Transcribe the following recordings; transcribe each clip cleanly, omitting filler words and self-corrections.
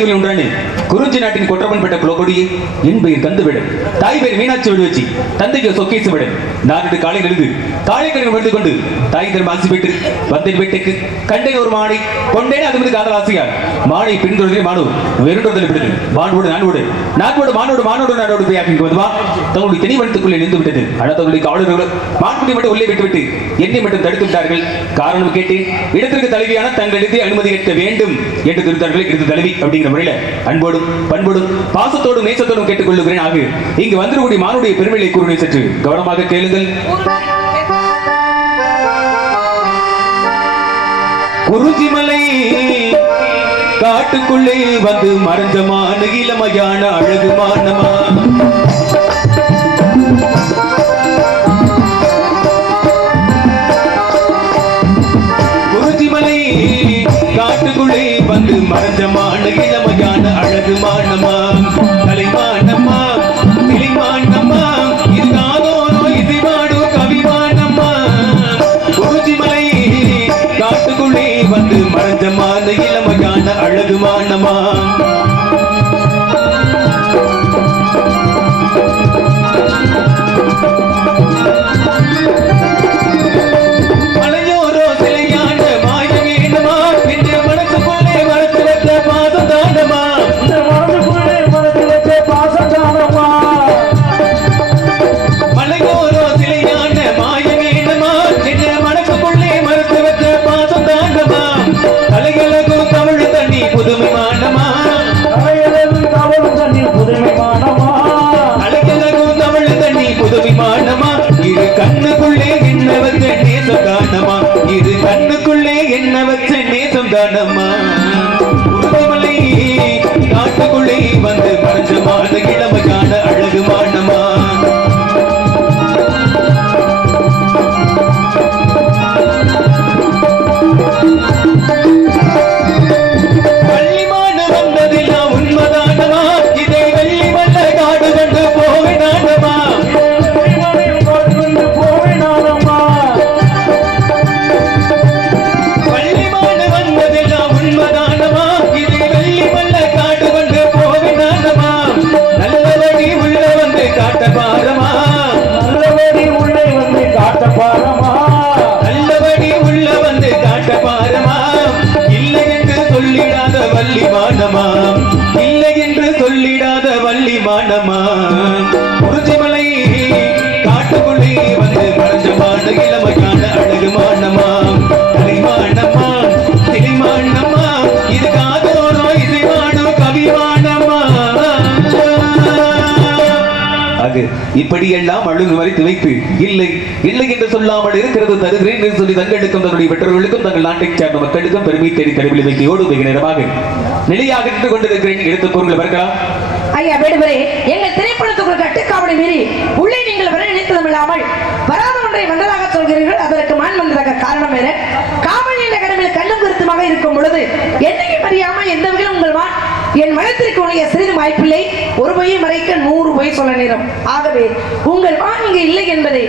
கையுறை உண்டானே குறிஞ்சி நாட்டின் கொற்றவன் பெற்ற குலக்கொடியே என் பெயர் கந்துவிடன் தாய் பெயர் மீனாட்சி விடுவச்சி தந்தைக்கு சொக்கேசு விடன் நான் காலை எழுந்து காலை கடன் எடுத்துக் கொண்டு தாய் தரும் ஆசி பெற்று வந்தேன் வீட்டுக்கு கண்டேன் ஒரு மானை கொண்டேன் அது மீது காதலாசியார் மானை பின்தொடர்ந்து மானூர் வெறுண்டதில் விடுது மானோடு நானோடு நானோடு மானோடு மானோடு நானோடு போய் வந்தவா தங்களுடைய தெளிவனத்துக்குள்ளே நின்று விட்டது அடுத்தவர்களுடைய காவலர்கள் மான்குடி மட்டும் உள்ளே விட்டுவிட்டு என்னை மட்டும் தடுத்து விட்டார்கள் காரணம் கேட்டேன் இடத்திற்கு தலைவியான தங்களுக்கு அனுமதி கேட்க வேண்டும் என்று திருத்தார்கள் எடுத்து தலைவி அப்படிங்கிற முறையில அன்போடும் பண்போடும் பாசத்தோடும் நேசத்தோடும் கேட்டுக்கொள்ளுகிறேன் ஆக இங்கு வந்திருக்கூடிய மானுடைய பெருமையை கூறுனை சற்று கவனமாக கேளுங்கள். குறிஞ்சிமலை காட்டுக்குள்ளே வந்து மறைஞ்சமான இளமையான அழகு மானமா குறிஞ்சிமலை காட்டுக்குள்ளே வந்து மறைஞ்சமான இளமையான அழகு மானமா கலைமானம்மா கிளிமானம்மா இது காதோனோ இசைவாடோ கவிமானம்மா குறிஞ்சிமலை காட்டுக்குள்ளே வந்து மறைஞ்சமான இளமையான அழகு மானமா கண்ணுக்குள்ளே என்ன வச்ச நேசம் தானமா இது கண்ணுக்குள்ளே என்ன வச்ச நேசம் தானமா குறிஞ்சிமலை காட்டுக்குள்ளே வந்து மறைஞ்சமான இளமையான அழகு மானமா வள்ளிமான வந்ததெல்லாம் உண்மைதானமா இதை வெள்ளி வல்ல காடு கண்டு போவேனானமா இல்லை என்று சொல்லிடாத வள்ளி மானமா குறிஞ்சிமலை காட்டுக்குள்ளே வந்து மறைஞ்சமான இளமையான அழகு மானமா கலைமானம்மா கிளிமானம்மா இது காதோனோ இசைவானோ கவிமானமா இப்படியெல்லாம் அழுகு மறைத்து வைத்து இல்லை இல்லை என்று சொல்லாமல் இருக்கிறது தருகிறேன் என்று சொல்லி தங்களுக்கும் தன்னுடைய பெற்றோர்களுக்கும் தங்கள் நாட்டைச் சேர்ந்த மக்களுக்கும் பெருமை தேடி கருவிலை வைக்கையோடு வெகு நேரமாக நிலையாக நின்று கொண்டிருக்கிறேன். எடுத்துக் கூறுங்கள் பார்க்கலாம். ஐயா வேடுவரே, எங்கள் திரைப்படத்துக்குள் கட்டுக்காவலை மீறி உள்ளே நீங்கள் வர நினைத்ததும் இல்லாமல் வராத ஒன்றை வந்ததாக சொல்கிறீர்கள். அதற்கு மான் வந்ததாக காரணம் வேற. காவல் என்ற கடமையில் கண்ணும் கருத்துமாக இருக்கும் பொழுது என்னையும் அறியாமல் எந்த வகையில் உங்கள் மான் என் மனத்திற்கு உடைய சிறிது வாய்ப்பில்லை. ஒரு பொய்யை மறைக்க 100 பொய் சொல்ல நேரம். ஆகவே உங்கள் மான் இங்கு இல்லை என்பதை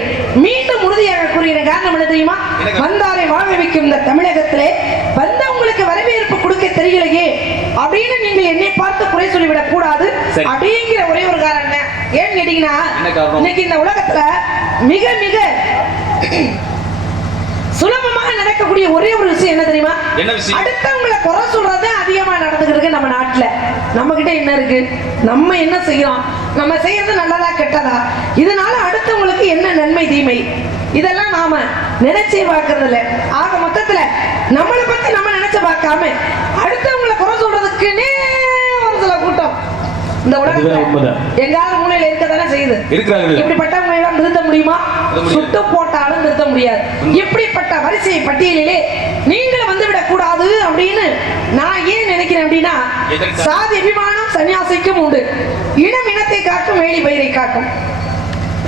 மீண்டும் உறுதியாக கூறிய காரணம் என்ன தெரியுமா? வந்தாரை வாழ வைக்கும் இந்த தமிழகத்திலே வந்த உங்களுக்கு வரவேற்பு கொடுக்க தெரியலையே அப்படின்னு நீங்கள் என்னை பார்த்து குறை சொல்லிவிடக் கூடாது அப்படிங்கிற ஒரே ஒரு காரணம். ஏன்னு கேட்டீங்கன்னா, இன்னைக்கு இந்த உலகத்துல மிக மிக சுலபமாக நடக்கக்கூடிய ஒரே ஒரு விஷயம் என்ன தெரியுமா? அடுத்தவங்களை குறை சொல்றது அதிகமா நடந்துருக்கு நம்ம நாட்டுல. நம்ம கிட்ட என்ன இருக்கு? நம்ம என்ன செய்யறோம்? நம்ம செய்யறது நல்லதா கெட்டதா? இதனால அடுத்தவங்களுக்கு என்ன நன்மை தீமை? இதெல்லாம் நாம நினைச்சே பார்க்கறது இல்ல. ஆக மொத்தத்துல நம்மளை பத்தி நம்ம நினைச்சு பார்க்காம அடுத்தவங்களை குறை சொல்றதுக்குன்னே ஒரு சில கூட்டம் இந்த உலகத்துல எங்காவது மூலையில இருக்கதானே செய்யுது. இப்படிப்பட்டவங்களை எல்லாம் நிறுத்த முடியுமா? சுட்டு போட்டாலும் நிறுத்த முடியாது. இப்படிப்பட்ட வரிசை பட்டியலிலே நீங்களும் வந்துவிடக் கூடாது அப்படின்னு நான் ஏன் நினைக்கிறேன் அப்படின்னா, சாதி அபிமானம் சன்னியாசிக்கும் உண்டு. இனம் இனத்தை காக்கும், வேலி பயிரை காக்கும்.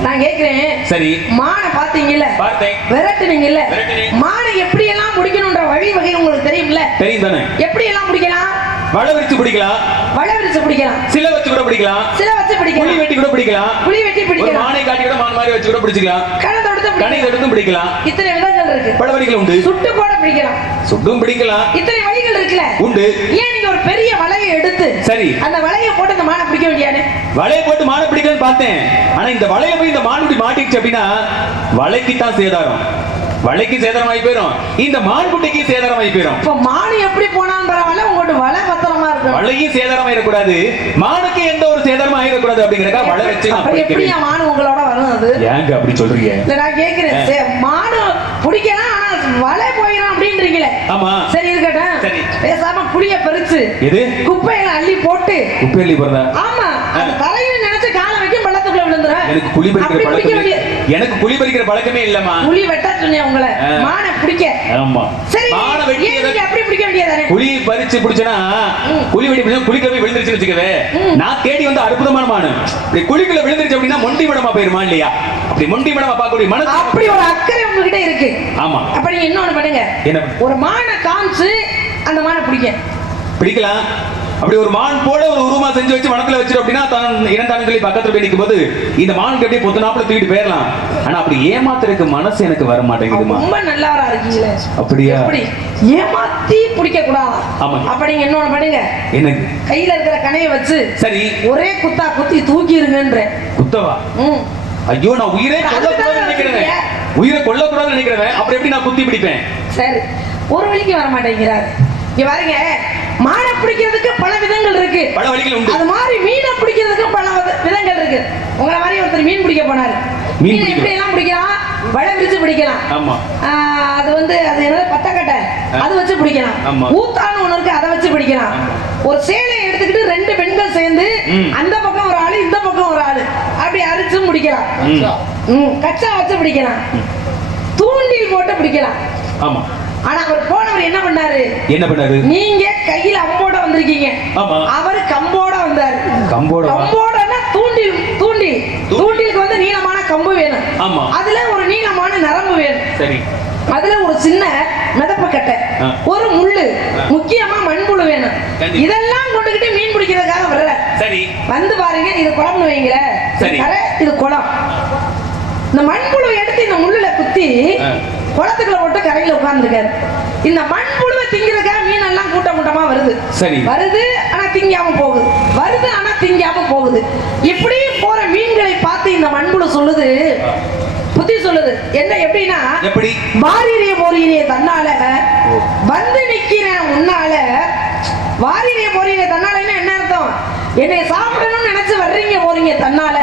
நான் கேட்கிறேன், சரி மானை பாத்தீங்கல்ல, விரட்டுனீங்கல்ல, மானை எப்படி எல்லாம் முடிக்கணும்ன்ற வழிவகை உங்களுக்கு தெரியும்ல? தெரியும் தானே. எப்படி எல்லாம் முடிக்கலாம்? வள விரிச்சு பிடிக்கலாம், வள விரிச்சு பிடிக்கலாம், சில வச்சு கூட பிடிக்கலாம், சில வச்சு பிடிக்கலாம், புலி வெட்டி கூட பிடிக்கலாம், புலி வெட்டி பிடிக்கலாம், மானை காட்டி கூட மான் மாதிரி வச்சு கூட பிடிச்சிக்கலாம், கணை தொடுத்து பிடிக்கலாம். இத்தனை விதங்கள் இருக்கு. பல வழிகள் உண்டு. சுட்டு போட பிடிக்கலாம், சுட்டும் பிடிக்கலாம். இத்தனை வழிகள் இருக்குல்ல உண்டு. ஏன் நீங்க ஒரு பெரிய வலையை எடுத்து சரி அந்த வலையை போட்டு அந்த மானை பிடிக்க வேண்டியானே? வலையை போட்டு மானை பிடிக்கணும்னு பார்த்தேன். ஆனா இந்த வலையை போய் இந்த மான் குட்டி மாட்டிடுச்சு அப்படின்னா வலைக்கு தான் சேதாரம். வலைக்கு சேதாரமாயி போயிடும், இந்த மான்குட்டிக்கு சேதாரமாயி போயிடும். இப்ப மான் எப்படி போனாலும் பரவாயில்ல, உங்கள்ட்ட வலை பத்திரமா இருக்கு. வலையும் சேதாரம் ஆயிடக்கூடாது, மானுக்கு எந்த ஒரு சேதாரமும் ஆயிடக்கூடாது அப்படிங்கறக்கா வலை வச்சு எப்படி மான் உங்களோட வரும்? அது ஏங்க அப்படி சொல்றீங்க? இல்ல நான் கேக்குறேன், மானு பிடிக்கலாம் ஆனா வலை போயிடும் அப்படின்றீங்களே. ஆமா சரி இருக்கட்டும். சரி பேசாம புளிய பறிச்சு எது குப்பையில அள்ளி போட்டு குப்பை அள்ளி போறதா? ஆமா அது தரையில நினைச்சு காலை வைக்கும் பள்ளத்துக்குள்ள விழுந்துரும். எனக்கு குழி பறிக்கிற பழக்கம், எனக்கு குழி பறிக்கிற பழக்கமே இல்லம்மா. குழி வெட்ட சொன்னேன் உங்களை, மானை பிடிக்க. ஆமா சரி மானை வெட்டி அப்படி பிடிக்க வேண்டியதானே? குழி பறிச்சு பிடிச்சனா குழி வெட்டி பிடிச்சா குழிக்குள்ள போய் விழுந்துருச்சு வச்சுக்கவே, நான் தேடி வந்து அற்புதமான மானு இப்படி குழிக்குள்ள விழுந்துருச்சு அப்படின்னா மொண்டி மடமா போயிருமா இல்லையா? அப்படி மொண்டி மடமா பார்க்கக்கூடிய மனசு அப்படி ஒரு அக்கறை உங்ககிட்ட இருக்கு. ஆமா அப்ப நீங்க இன்னொன்னு பண்ணுங்க, ஒரு மானை காமிச்சு அந்த மானை பிடிக்கலாம். அப்படி ஒரு மான் போல ஒரு உருவமா செஞ்சு வச்சு வனத்துல வச்சிரு அப்படின்னா தான் இரண்டாம் சொல்லி பக்கத்துல போய் நிற்கும் போது இந்த மானுக்கு அப்படியே பொத்துனாப்புல தூக்கிட்டு போயிடலாம். ஆனா அப்படி ஏமாத்துறதுக்கு மனசு எனக்கு வர மாட்டேங்குதுமா. ரொம்ப நல்லவரா இருக்கீங்களே. அப்படியா? அப்படி ஏமாத்தி பிடிக்க கூடாது. ஆமா. அப்ப நீங்க இன்னொன்னு பண்ணுங்க, எனக்கு கையில இருக்கிற கணையை வச்சு சரி ஒரே குத்தா குத்தி தூக்கிடுங்கன்ற. குத்தவா? ஐயோ நான் உயிரை கொல்லக்கூடாதுன்னு நினைக்கிறேன், உயிரை கொல்லக்கூடாதுன்னு நினைக்கிறேன். அப்புறம் எப்படி நான் குத்தி பிடிப்பேன்? சரி ஒரு வழிக்கு வர மாட்டேங்கிறாரு. இங்க பாருங்க, மானை பிடிக்கிறதுக்கு பல விதங்கள் இருக்கு, பல வழிகள் உண்டு. அது மாதிரி மீனை பிடிக்கிறதுக்கு பல விதங்கள் இருக்கு. உங்களை மாதிரி ஒருத்தர் மீன் பிடிக்க போனாரு. மீன் எப்படி எல்லாம் பிடிக்கலாம்? வலை விரிச்சு பிடிக்கலாம். ஆமா அது வந்து அது என்ன பத்தக்கட்டை அது வச்சு பிடிக்கலாம். ஊத்தான்னு ஒண்ணு இருக்கு, அதை வச்சு பிடிக்கலாம். ஒரு சேலையை எடுத்துக்கிட்டு ரெண்டு பெண்கள் சேர்ந்து அந்த பக்கம் ஒரு ஆளு இந்த பக்கம் ஒரு ஆளு அப்படி அரிச்சும் பிடிக்கலாம். கச்சா வச்சு பிடிக்கலாம். தூண்டில் போட்டு பிடிக்கலாம். ஆமா ஆனா அவர் போனவர் என்ன பண்ணாரு? நீங்க கையில அம்போட வந்திருக்கீங்க, அவர் கம்போட வந்தாரு. கம்போடனா தூண்டிலுக்கு வந்து நீளமான கம்பு வேணும், அதுல ஒரு நீளமான நரம்பு வேணும். சரி அதுல ஒரு சின்ன மிதப்பு கட்டை, ஒரு முள்ளு, முக்கியமா மண்புழு வேணும். இதெல்லாம் கொண்டுகிட்டு மீன் பிடிக்கிறதுக்காக வர்ற. சரி வந்து பாருங்க, இது குளம்னு வைங்கள. சரி இது குளம். இந்த மண்புழு எடுத்து இந்த முள்ளுல குத்தி குளத்துக்குள்ள போட்டு கரையில உட்கார்ந்துருக்காரு. இந்த மண்புழுவை திங்கிறதுக்காக மீன் எல்லாம் கூட்டமா வருது. சரி வருது ஆனா திங்காம போகுது, வருது ஆனா திங்காம போகுது. இப்படி போற மீன்களை பார்த்து இந்த மண்புழு சொல்லுது, புத்தி சொல்லுது. என்ன எப்படின்னா, எப்படி வாரிரிய போரிரிய தன்னால வந்து நிக்கிறேன் முன்னால. வாரிரிய போரிரிய தன்னால என்ன அர்த்தம்? என்னை சாப்பிடணும்னு நினைச்சு வர்றீங்க போறீங்க தன்னால,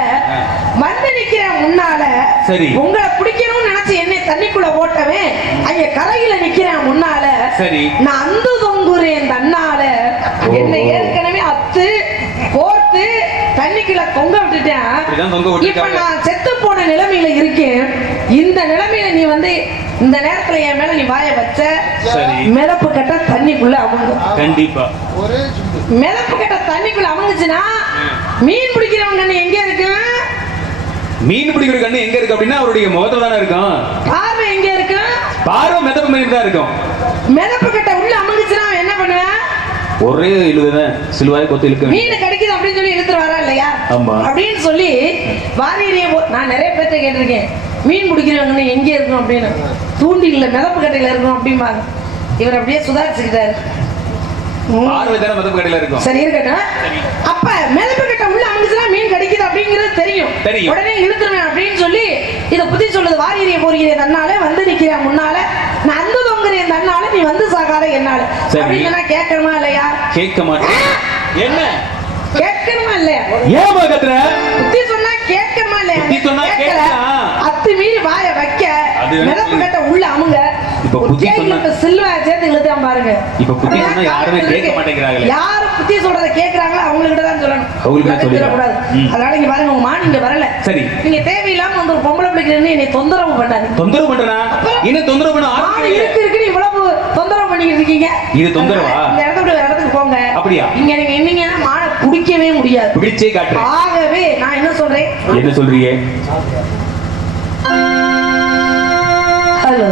வந்து நிக்கிறேன் முன்னால. சரி உங்களை பிடிக்கணும்னு நினைச்சு என்னை தண்ணிக்குள்ள போட்டவே அங்க கரையில நிக்கிறேன் முன்னால. சரி நான் அந்து தொங்குறேன் தன்னால. என்னை ஏற்கனவே அத்து கோர்த்து தண்ணிக்குள்ள தொங்க விட்டுட்டேன். இப்ப நான் செத்து போன நிலைமையில இருக்கேன். இந்த நிலைமையில நீ வந்து இந்த நேரத்துல என் மேல நீ வாய வச்ச, மிதப்பு கட்ட தண்ணிக்குள்ள அமுங்கும். கண்டிப்பா மிதப்பு கட்ட தண்ணிக்குள்ள அமுங்குச்சுன்னா மீன் பிடிக்கிறவங்க எங்க இருக்கு? மீன் பிடிக்கிற கண்ணு எங்க இருக்கு அப்படின்னா அவருடைய முகத்துல தானே இருக்கும். பார்வை எங்க இருக்கு? பார்வை மிதப்பு மீன் தான் இருக்கும். மிதப்பு கட்ட உள்ள அமுங்குச்சுன்னா என்ன பண்ணுவேன்? ஒரே இழுதுதான் சிலுவாய் கொத்து இழுக்க. மீன் கிடைக்குது அப்படின்னு சொல்லி இழுத்துட்டு வரா இல்லையா? அப்படின்னு சொல்லி வாரியிலேயே நான் நிறைய பேர்த்த கேட்டிருக்கேன், மீன் பிடிக்கிறவங்க எங்க இருக்கும் அப்படின்னு. தூண்டில மிதப்பு கட்டையில இருக்கும் அப்படிம்பாங்க. இவர் அப்படியே சுதாரிச்சுக்கிட்டாரு. சரி இருக்கட்டும். அப்ப மிதப்பு கட்டை உள்ள அமுங்குச்சுன்னா மீன் கிடைக்குது அப்படிங்கிறது தெரியும். உடனே இழுத்துருவேன் அப்படின்னு சொல்லி இத புத்தி சொல்லுது. வாரியிலேயே போறீங்க தன்னால, வந்து நிக்கிறேன் முன்னால. நான் அந்த தொங்குறேன் தன்னால, நீ வந்து சாகாத என்னால அப்படின்னு கேட்கணுமா இல்லையா? கேட்க மாட்டேன். என்ன கேட்கணுமா இல்லையா? ஏன் கத்துற? புத்தி சொன்னா கேட்கணுமா இல்லையா? புத்தி சொன்னா கேட்கல, அத்து மீறி வாய வைக்க மிதப்பு கட்ட உள்ள அமுங்க. இப்ப புத்தி சொன்னா சில்வா சேர்த்து இழுத்தான் பாருங்க. இப்ப புத்தி சொன்னா யாருமே கேட்க மாட்டேங்கிறாங்க. யாரு புத்தி சொல்றத கேக்குறாங்களோ அவங்க கிட்ட தான் சொல்லணும், அவங்களுக்கு தான் சொல்லக்கூடாது. அதனால இங்க பாருங்க, உங்க மான் இங்க வரல. சரி நீங்க தேவையில்லாம வந்து ஒரு பொம்பளை பிள்ளைக்கு நின்னு என்னை தொந்தரவு பண்ணாரு. தொந்தரவு பண்றனா? என்ன தொந்தரவு பண்ண? இருக்கு இவ்வளவு தொந்தரவு பண்ணிட்டு இருக்கீங்க. இது தொந்தரவா? இந்த இடத்த விட்டு வேற இடத்துக்கு போங்க. அப்படியா? இங்க நீங்க என்னீங்கன்னா மானை பிடிக்கவே முடியாது. பிடிச்சே காட்டுறேன். ஆகவே நான் என்ன சொல்றேன்? என்ன சொல்றீங்க? ஹலோ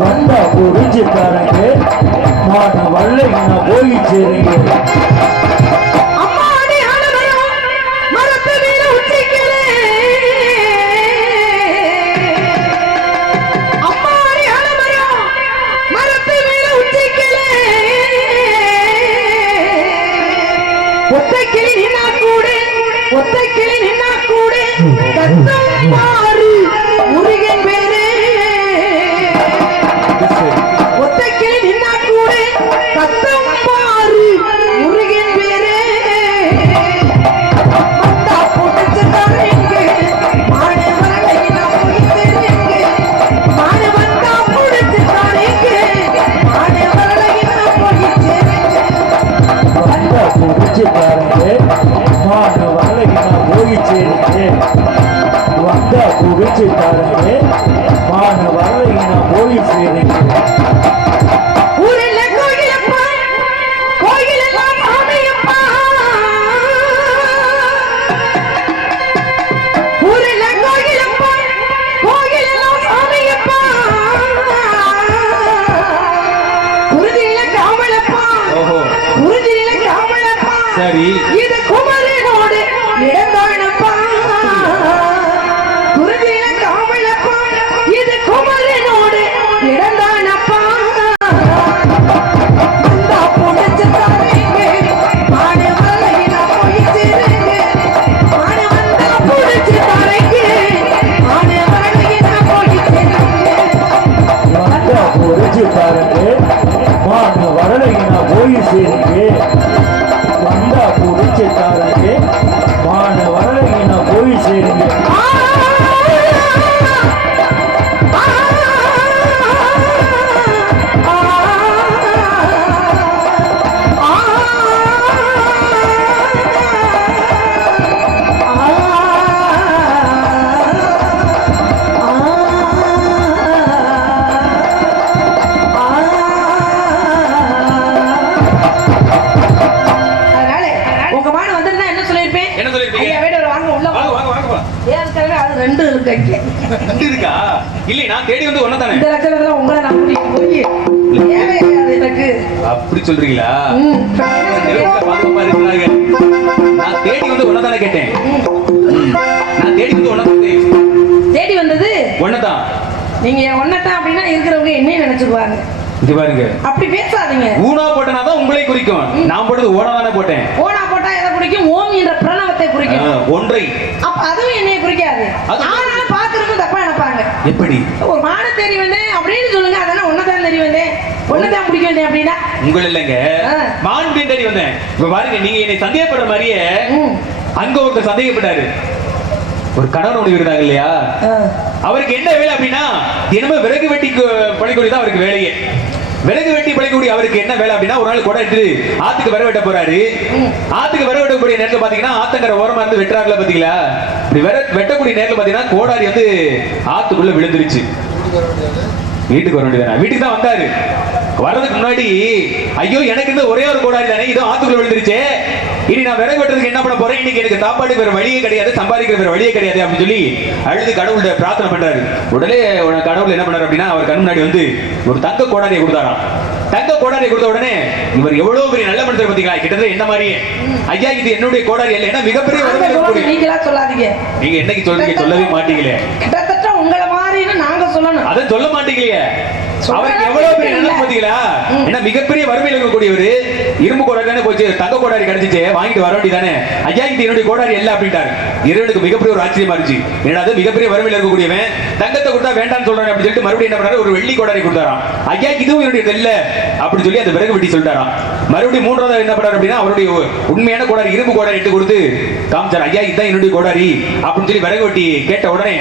வந்தா புரிஞ்சு தரங்க மான வல்லைங்க போய் சேருங்க ஒத்தைக்கிளி நின்னா கூட கத்தம் மாறு முருகன் பேரே ஒத்தைக்கிளி நின்னா கூட கத்தம் மாறு முருகன் பேரே வந்தா புடிச்சு தரேங்க மாடு வரலை நான் போய் சேருங்க மாடு வந்தா புடிச்சு தரேங்க மாடு வரலை நான் போய் சேருங்க வந்தா புரிஞ்சு தரங்க மான வல்லைங்க போய் சேருங்க வந்தா புரிஞ்சு தரங்க மான வல்லைங்க போய் சேருங்க ஊரில் கோயிலப்பா கோயிலெல்லாம் சாமியப்பா ஊரில் கோயிலப்பா கோயிலெல்லாம் சாமியப்பா குருதியில காவலப்பா ஓஹோ குருதியில காவலப்பா சரி இது குமரனோடு இடந்தானப்பா குருதியில காவலப்பா இது குமரனோடு இடந்தானப்பா வந்தா புடிச்சு தரேங்க மாடு வரலை நான் போய் சேருங்க மாடு வந்தா புடிச்சு தரேங்க மாடு வரலை நான் போய் சேருங்க வந்தா புரிஞ்சு தரங்க மான வல்லைங்க போய் சேருங்க வந்தா புரிஞ்சு தரங்க மான வல்லைங்க போய் சேருங்க அதனால உங்க மாடு வந்திருந்தா என்ன சொல்லிருப்பேன் என்ன சொல்லிருப்பீங்க? ஐயா வேட வாங்க உள்ள வாங்க வாங்க வாங்க வா. ஏற்கனவே அது ரெண்டு இருக்கு இங்க. ரெண்டு இருக்கா இல்லை நான் தேடி வந்து ஒண்ணு தானே இந்த லட்சணத்துல உங்களை நான் கூட்டிட்டு போய் தேவையாது எனக்கு அப்படி சொல்றீங்களா நிலவுல பாதுகாப்பா இருக்கிறாங்க. நான் தேடி வந்து ஒண்ணு தானே கேட்டேன் நான் தேடி வந்து ஒண்ணு தேடி வந்தது ஒண்ணுதான் நீங்க ஒன்னதான் அப்படின்னா இருக்கிறவங்க என்னையும் நினைச்சுக்குவாங்க இது பாருங்க அப்படி பேசாதீங்க ஊனா போட்டனாதான் உங்களை குறிக்கும் நான் போட்டது ஓனா தானே போட்டேன் ஓனா போட்டா எதை குறிக்கும் ஓம் என்ற பிரணவத்தை குறிக்கும் ஒன்றை அப்ப அதுவும் என்னைய குறிக்காது அது- ஆனாலும் பாக்குறவங்க தப்பா நினைப்பாங்க எப்படி ஒரு மாடு தேடி வந்தேன் அப்படின்னு சொல்லுங்க அதெல்லாம் ஒன்னதான் தேடி வந்தேன் ஒன்னதான் பிடிக்க வந்தேன் அப்படின்னா உங்கள் இல்லைங்க ஆ. மான் தேடி வந்தேன் இப்ப பாருங்க நீங்க என்னை சந்தேகப்படுற மாதிரியே ம். அங்க ஒருத்தர் சந்தேகப்பட்டாரு ஒரு கணவன் ஒண்ணு இருந்தாங்க இல்லையா அவருக்கு என்ன வேலை அப்படின்னா தினமும் விறகு வெட்டி பழிக்கூடிய தான் அவருக்கு வேலையே விறகு வெட்டி பழிக்கூடிய அவருக்கு என்ன வேலை அப்படின்னா ஒரு நாள் கூட எடுத்து ஆத்துக்கு விறகு வெட்ட போறாரு ஆத்துக்கு விறகு வெட்டக்கூடிய நேரத்துல பாத்தீங்கன்னா ஆத்தங்கரை ஓரமா இருந்து வெட்டுறாருல பாத்தீங்களா இப்படி வெட்டக்கூடிய நேரத்துல பாத்தீங்கன்னா கோடாரி வந்து ஆத்துக்குள்ள விழுந்துருச்சு வீட்டுக்கு வர வேண்டியதானே வீட்டுக்கு தான் வந்தாரு வர்றதுக்கு முன்னாடி ஐயோ எனக்கு இந்த ஒரே ஒரு கோடாரி தானே இதோ ஆத்துக்குள்ள விழுந்துருச்சே இனி நான் விறகு வெட்டுறதுக்கு என்ன பண்ண போறேன் இன்னைக்கு எனக்கு சாப்பாடு வேற வழியே கிடையாது சம்பாதிக்கிற வேற வழியே கிடையாது அப்படின்னு சொல்லி அழுது கடவுள்கிட்ட பிரார்த்தனை பண்றாரு உடனே கடவுள் என்ன பண்ணாரு அப்படின்னா அவர் கண் முன்னாடி வந்து ஒரு தங்க கோடாரியை கொடுத்தாராம் தங்க கோடாரியை கொடுத்த உடனே இவர் எவ்வளவு பெரிய நல்ல மனிதர் பாத்தீங்களா கிட்டத்தட்ட என்ன மாதிரியே ஐயா இது என்னுடைய கோடாரி இல்லை ஏன்னா மிகப்பெரிய நீங்களா சொல்லாதீங்க நீங்க என்னைக்கு சொல்றீங்க சொல்லவே மாட்டீங்களே கிட்டத்தட்ட உங்களை மாதிரின்னு நாங்க சொல்லணும் அதை சொல்ல மாட்டீங்களே அவருக்கு எவ்வளவு பெரிய நல்ல பாத்தீங்களா ஏன்னா மிகப்பெரிய வறுமையில் இருக்கக்கூடியவர் இரும்பு கோடாரி தானே போச்சு தங்க கோடாரி கிடைச்சிச்சு வாங்கிட்டு வர வேண்டியதானே ஐயா இது என்னுடைய கோடாரி இல்ல அப்படின்ட்டாரு இறைவனுக்கு மிகப்பெரிய ஒரு ஆச்சரியமா இருந்துச்சு ஏன்னா அது மிகப்பெரிய வறுமையில் இருக்கக்கூடியவன் தங்கத்தை கொடுத்தா வேண்டாம்னு சொல்றாரு அப்படின்னு சொல்லிட்டு மறுபடியும் என்ன பண்ணாரு ஒரு வெள்ளி கோடாரி கொடுத்தாராம் ஐயா இதுவும் என்னுடைய இல்ல அப்படின்னு சொல்லி அந்த விறகு வெட்டி சொல்லிட்டாராம் மறுபடியும் மூன்றாவது என்ன பண்ணாரு அப்படின்னா அவருடைய உண்மையான கோடாரி இரும்பு கோடாரி எடுத்து கொடுத்து காமிச்சார் ஐயா இதுதான் என்னுடைய கோடாரி அப்படின்னு சொல்லி விறகு வெட்டி கேட்ட உடனே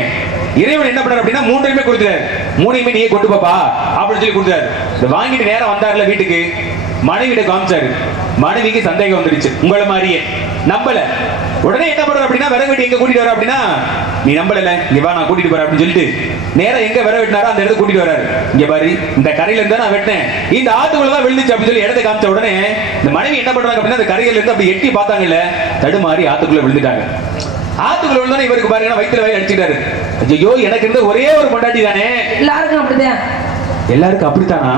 இறைவன் என்ன பண்ணாரு அப்படின்னா மூன்றையுமே கொடுத்தாரு மூணையுமே நீயே கொண்டு பாப்பா அப்படின்னு சொல்லி கொடுத்தாரு வாங்கிட்டு நேரம் வந்தாருல வீட்டுக்கு மனைவிட காமிச்சாரு மனைவிக்கு சந்தேகம் வந்துருச்சு உங்களை மாதிரியே நம்பல உடனே என்ன பண்ற அப்படின்னா விறகு வெட்டி எங்க கூட்டிட்டு வர அப்படின்னா நீ நம்பல இங்க வா நான் கூட்டிட்டு போறேன் அப்படின்னு சொல்லிட்டு நேரம் எங்க விறகு வெட்டினாரோ அந்த இடத்துக்கு கூட்டிட்டு வராரு இங்க பாரு இந்த கரையில இருந்தா நான் வெட்டினேன் இந்த ஆத்துக்குள்ள தான் விழுந்துச்சு அப்படின்னு சொல்லி இடத்தை காமிச்ச உடனே இந்த மனைவி என்ன பண்றாங்க அப்படின்னா அந்த கரையில இருந்து அப்படி எட்டி பார்த்தாங்கல்ல தடுமாறி ஆத்துக்குள்ள விழுந்துட்டாங்க ஆத்துக்குள்ள விழுந்தானே இவருக்கு பாருங்கன்னா வயிற்றுல வயிறு அடிச்சுட்டாரு ஐயோ எனக்கு இருந்த ஒரே ஒரு பொண்டாட்டி தானே. எல்லாருக்கும் அப்படிதான். எல்லாருக்கும் அப்படித்தானா?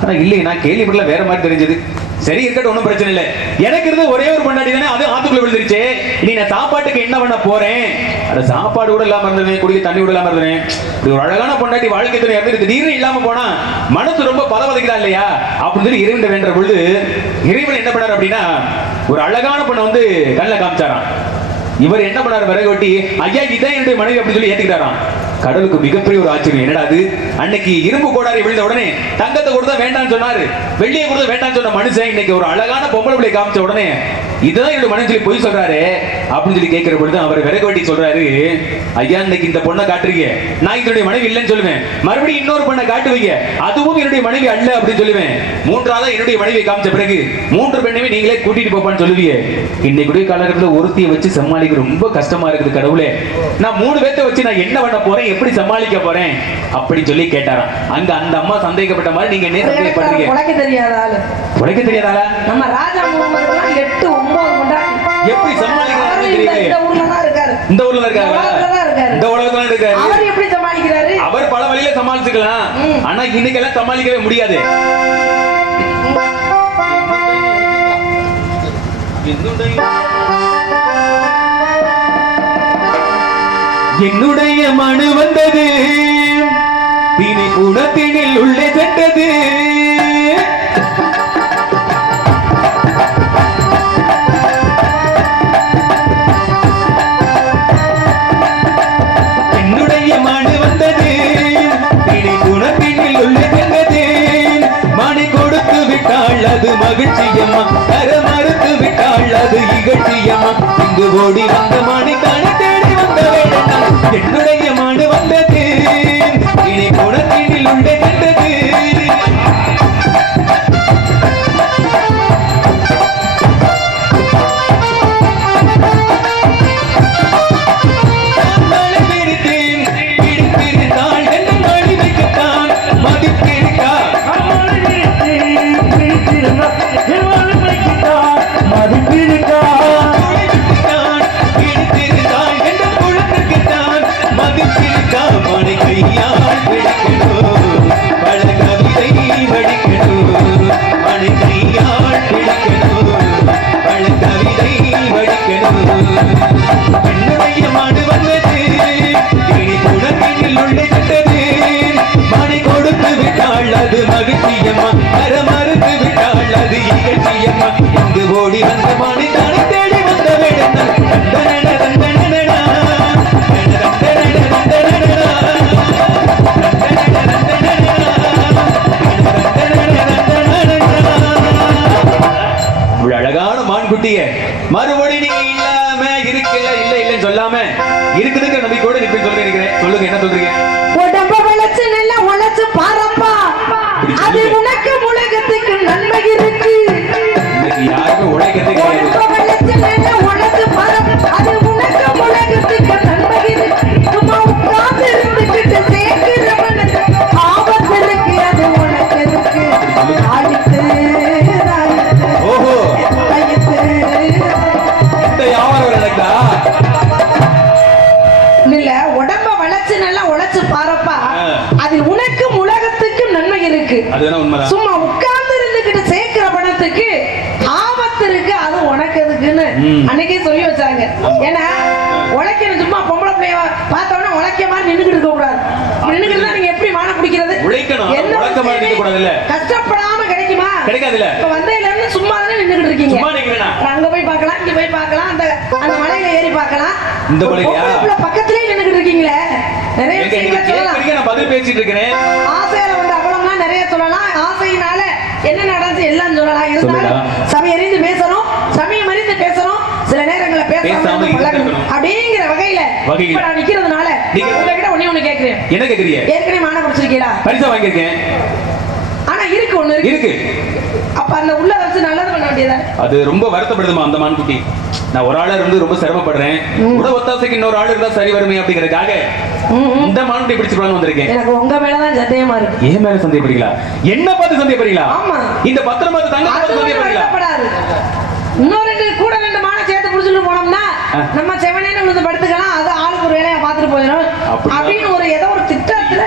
ஆனா இல்லையே, நான் கேள்விப்படல, வேற மாதிரி தெரிஞ்சது. சரி இருக்கட்டும், ஒன்றும் பிரச்சனை இல்லை. எனக்கு இருந்து ஒரே ஒரு பொண்டாட்டி தானே, அது ஆத்துக்குள்ள விழுந்துருச்சு. இனி நான் சாப்பாட்டுக்கு என்ன பண்ண போறேன்? அது சாப்பாடு கூட இல்லாம இருந்தேன், குடிக்க தண்ணி கூட இல்லாம இருந்தேன். இப்படி ஒரு அழகான பொண்டாட்டி வாழ்க்கை துணை இருந்து திடீர்னு இல்லாம போனா மனசு ரொம்ப பதவதைக்கிறா இல்லையா? அப்படின்னு சொல்லி இறைவன் வேண்ட பொழுது இறைவன் என்ன பண்ணார் அப்படின்னா, ஒரு அழகான பொண்ணை வந்து கண்ணில் காமிச்சாராம். இவர் என்ன பண்ணாரு, விறகு வெட்டி, ஐயா இதான் என்னுடைய மனைவி அப்படின்னு சொல்லி ஏத்துக்கிறாராம். கடலுக்கு மிகப்பெரிய ஒரு ஆச்சரியம். என்னடா அது, அன்னைக்கு இரும்பு கோடாரி விழுந்த உடனே தங்கத்தை கொடுத்தா வேண்டாம்னு சொன்னாரு, வெள்ளியை கொடுத்தா வேண்டாம்னு சொன்ன மனுஷன் இன்னைக்கு ஒரு அழகான பொம்பளை பிள்ளை காமிச்ச உடனே இதுதான் என்னோட மனைவி சொல்லி பொய் சொல்றாரு அப்படின்னு சொல்லி கேட்கிற பொழுது அவர் விறகு வெட்டி சொல்றாரு, ஐயா இன்னைக்கு இந்த பொண்ணை காட்டுறீங்க, நான் இதனுடைய மனைவி இல்லைன்னு சொல்லுவேன். மறுபடியும் இன்னொரு பொண்ணை காட்டுவீங்க, அதுவும் என்னுடைய மனைவி அல்ல அப்படின்னு சொல்லுவேன். மூன்றாவது என்னுடைய மனைவியை காமிச்ச பிறகு மூன்று பெண்ணுமே நீங்களே கூட்டிட்டு போப்பான்னு சொல்லுவீங்க. இன்னைக்கு காலகட்டத்தில் ஒருத்தியை வச்சு சமாளிக்க ரொம்ப கஷ்டமா இருக்குது கடவுளே. நான் 3 பேர்த்த வச்சு நான் என்ன பண்ண போறேன், எப்படி சமாளிக்க போறேன் அப்படி சொல்லி கேட்டாராம். அங்க அந்த அம்மா சந்தேகப்பட்ட மாதிரி, நீங்க என்ன சந்தேகப்படுறீங்க? உழைக்க தெரியாதால, உழைக்க தெரியாதால நம்ம ராஜா முகமதுலாம் 8 9 கொண்டாடி எப்படி சமாளிக்கிறாரு தெரியல. இந்த ஊர்ல தான் இருக்காரு, இந்த ஊர்ல இருக்காரு, இந்த உலகத்துல இருக்காரு. அவர் எப்படி சமாளிக்கிறாரு? அவர் பல வழியில சமாளிச்சுக்கலாம், ஆனா இன்னைக்கெல்லாம் சமாளிக்கவே முடியாது. என்னுடைய மனு வந்தது, தினை குணத்தினில் உள்ளே சென்றது. என்னுடைய மனு வந்தது, தினை குணத்தினில் உள்ளே சென்றது. மணி கொடுத்து விட்டாள் அது மகிழ்ச்சியம்மா, தர மறுத்து விட்டாள் அது இகழ்ச்சியம்மா. இங்கு ஓடி வந்த மணி தானே தேடி வந்த வேண்டாம். என்னுடைய மாடு வந்தது, இனி குணத்தினில் உண்டே சென்றது. ஓடி வந்த மாணி தானே தேடி வந்த வேடங்கள். அழகான மான்குட்டிய மறுபடியும் நீங்க இல்லாம இருக்கல, இல்ல இல்லன்னு சொல்லாம இருக்குதுங்க நம்பிக்கையோட நிப்பி சொல்லிருக்கிறேன். சொல்லுங்க, என்ன சொல்றீங்க? உடம்ப வளைச்சு நல்லா உழைச்சு பாரப்பா, அது உனக்கு உலகத்துக்கு நன்மை இருக்கு. யாருக்கும் உழைக்கிறதுக்கு உடம்ப வளைச்சு நல்லா உழைச்சு பாரப்பா, அது உனக்கு உலகத்துக்கு நன்மை இருக்கு. சும்மா உட்கார்ந்து இருந்துக்கிட்டு சேர்க்கிறவனுக்கு ஆபத்து இருக்கு, அது உனக்கு இருக்கு. ஆடித்து ஓஹோ, இந்த வியாபாரம் நடக்குதா? இல்ல, உடம்ப வளைச்சு நல்லா உழைச்சு பாரப்பா, அது உனக்கும் உலகத்துக்கும் நன்மை இருக்கு. சும்மா உட்கார்ந்து இருந்துகிட்டு சேர்க்கிற பணத்துக்கு ஆபத்து இருக்கு, அது உனக்கு எதுக்குன்னு அன்னைக்கே சொல்லி வச்சாங்க. ஏன்னா உழைக்கணும், சும்மா பொம்பளை பிள்ளைய பார்த்தோன்னா உழைக்க மாதிரி நின்றுகிட்டு இருக்க கூடாது. நின்றுகிட்டு நீங்க எப்படி மான பிடிக்கிறது? கஷ்டப்படாம கிடைக்குமா? கிடைக்காதுல்ல. இப்ப வந்தையில இருந்து சும்மா தானே நின்றுகிட்டு இருக்கீங்க. அங்க போய் பார்க்கலாம், இங்க போய் பார்க்கலாம், அந்த மலையில ஏறி பார்க்கலாம். இந்த பக்கத்திலே நின்றுகிட்டு இருக்கீங்களே, நிறைய பதில் பேசிட்டு இருக்கிறேன். ஆசையில வந்து அவ்வளவுலாம் நிறைய சொல்லலாம், ஆசையினால என்ன நடந்து எல்லாம் சொல்லலாம். இருந்தாலும் சமயம் அறிந்து பேசணும், சமயம் அறிந்து பேசணும், சில நேரங்களை பேசாம அப்படிங்கிற வகையில இப்ப நான் நிக்கிறதுனால உங்ககிட்ட ஒண்ணு கேட்கிறேன். என்ன கேக்குறீங்க? ஏற்கனவே மானம் பிடிச்சிருக்கீங்களா? பரிசா வாங்கியிருக்கேன். ஆனா இருக்கு, ஒண்ணு இருக்கு. அப்ப அந்த உள்ள வச்சு நல்லது பண்ண வேண்டியதா? அது ரொம்ப வருத்தப்படுதுமா அந்த மான்குட்டி. நான் ஒரு ஆளா இருந்து ரொம்ப சிரமப்படுறேன், கூட ஒத்தாசைக்கு இன்னொரு ஆள் இருந்தா சரி வருமே அப்படிங்கறதுக்காக இந்த மான்குட்டி பிடிச்சிருவான்னு வந்திருக்கேன். எனக்கு உங்க மேலதான் சந்தேகமா இருக்கு. ஏன் மேல சந்தேகப்படுறீங்களா? என்ன பார்த்து சந்தேகப்படுறீங்களா? ஆமா, இந்த பத்திரம் பார்த்து தங்க பார்த்து சந்தேகப்படுறீங்களா? இன்னொரு கூட 2 மான சேர்த்து புடிச்சுட்டு போனோம்னா நம்ம செவனேன்னு விழுந்து படுத்துக்கலாம். அது ஆளுக்கு ஒரு வேலையா பாத்துட்டு போயிடும் அப்படின்னு ஒரு ஏதோ ஒரு திட்டத்துல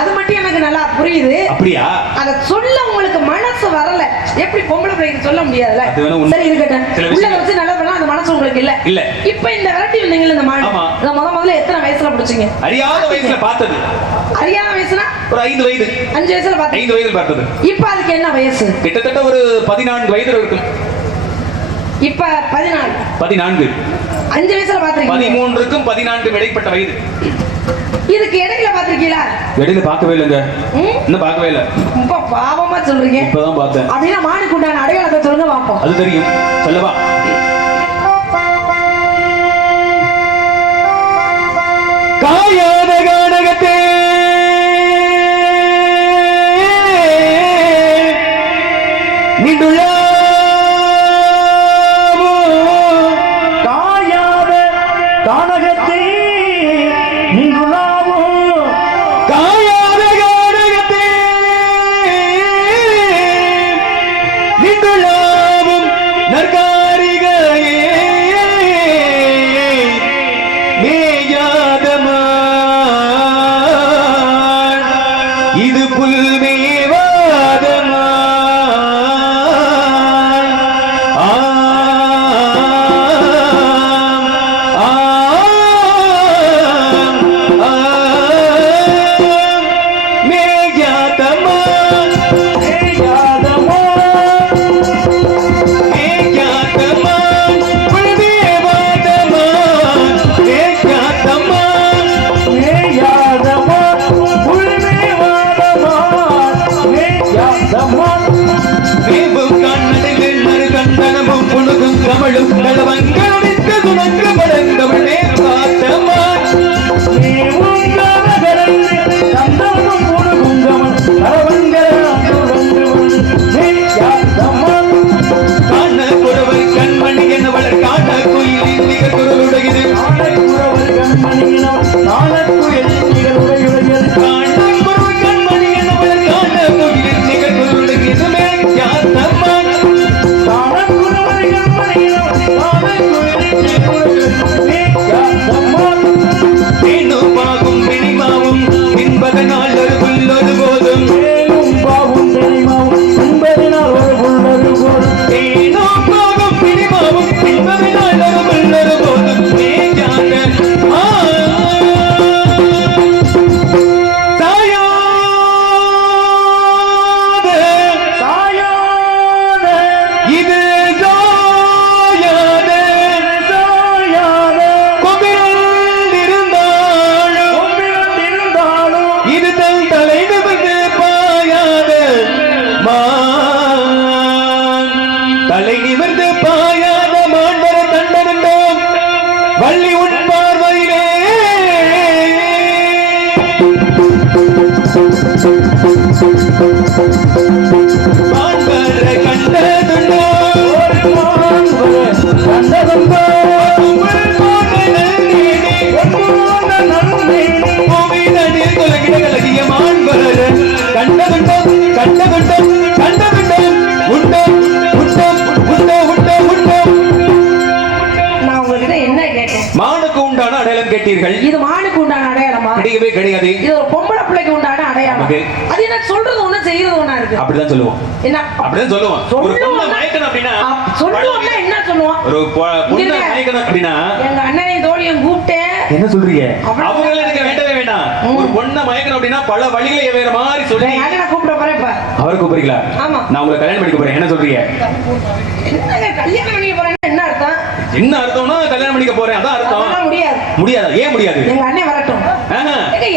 அது மட்டும் எனக்கு நல்லா புரியுது. அப்படியா? அத சொல்ல உங்களுக்கு மனசு வரல. எப்படி பொம்பளை பிள்ளைக்கு சொல்ல முடியாதுல? சரி இருக்கட்டும். உள்ள வச்சு நல்லா பண்ணா அந்த மனசு உங்களுக்கு இல்ல. இல்ல. இப்போ இந்த விரட்டி வந்தீங்கல இந்த மாடு. இத முதல்ல எத்தனை வயசுல பிடிச்சீங்க? அறியாத வயசுல பார்த்தது. அறியாத வயசுனா ஒரு 5 வயது. 5 வயசுல பார்த்தது. 5 வயசுல பார்த்தது. இப்போ அதுக்கு என்ன வயசு? கிட்டத்தட்ட ஒரு 14 வயது இருக்கும். இப்ப 14. 14. 5 வயசுல பாத்திருக்கீங்க. 13க்கும் 14க்கும் இடைப்பட்ட வயது. இதுக்கு இடையில பாத்திருக்கீங்களா? இடையில பார்க்கவே இல்லங்க. இன்னும் பார்க்கவே இல்ல. ரொம்ப பாவமா சொல்றீங்க. இப்பதான் பார்த்தேன். அப்படினா மானுக்கு உண்டான அடையாளத்தை சொல்லுங்க பாப்போம். அது தெரியும். சொல்லவா? காயாத கானகத்தே நிடுளா கானகத்தே நின்றுளாவோ காயாத கானகத்தே நிடுளாவும் நற்காரிகையே மேயாதமா இது புல்மேவாதமா கமலும் கலவங்கடித்த குணங்க படந்தவளே பார்த்தமா காண குறவர் கண்மணி என்னவள் காண குயிலின் நிகர் குரலுடையது காண குறவர் கண்மணி என்னவள் காண குயிலின் நிகர் குரலுடையது காண குறவர் கண்மணி என்னவள் காண குயிலின் நிகர் குரலுடையது மேயாதம்மா பாகும் பிணிமாவும் பின்பதனால் ஒரு புல்லொரு போதும் பாகும் பிணிமாவும் பின்பதனால் ஒரு புல்லொரு போதும் பாகும் பிணிமாவும் பின்பதனால் ஒரு புல்லொரு போதும் இது தலை நிமிர்ந்து பாயாத மாண்பர தண்டனோம் வள்ளி உன் பார்வையிலே மாண்பர கண்டதுண்டோ கண்டதுண்டோ கண்டதுண்டோ கண்டதுண்டோ கண்டதுண்டோ உண்டோ மானுக்கு உண்டான அடையாளம் கேட்டீர்கள். இது மானுக்கு உண்டான அடையாளமா? கிடையவே கிடையாது. இது ஒரு பொம்பளை பிள்ளைக்கு உண்டான அடையாளம். அது என்ன சொல்றது ஒண்ணு செய்யறது ஒண்ணா இருக்கு. அப்படிதான் சொல்லுவோம். என்ன அப்படிதான் சொல்லுவோம். ஒரு பொண்ணு மயக்கணும் அப்படினா சொல்லுவோம்னா என்ன சொல்லுவோம்? ஒரு பொண்ணு மயக்கணும் அப்படினா எங்க அண்ணனையும் தோழியும் கூப்பிட்டு என்ன சொல்றீங்க? அவங்கள எனக்கு வேண்டவே வேண்டாம். ஒரு பொண்ணு மயக்கணும் அப்படினா பல வழிகளை வேற மாதிரி சொல்லி அண்ணனை கூப்பிட போறேன் இப்ப. அவர் கூப்பிடுறீங்களா? ஆமா. நான் உங்களை கல்யாணம் பண்ணிக்க போறேன். என்ன சொல்றீங்க? என்னங்க கல்யாணம் பண்ணிக்க போறேன்னா என்ன அர்த்தம்? என்ன அர்த்தம்னா கல்யாணம் பண்ணிக்க போறேன் அதான் அர்த்தம். முடியாது. முடியாதா? ஏன் முடியாது? எங்க அண்ணன் வரட்டும். ஏங்க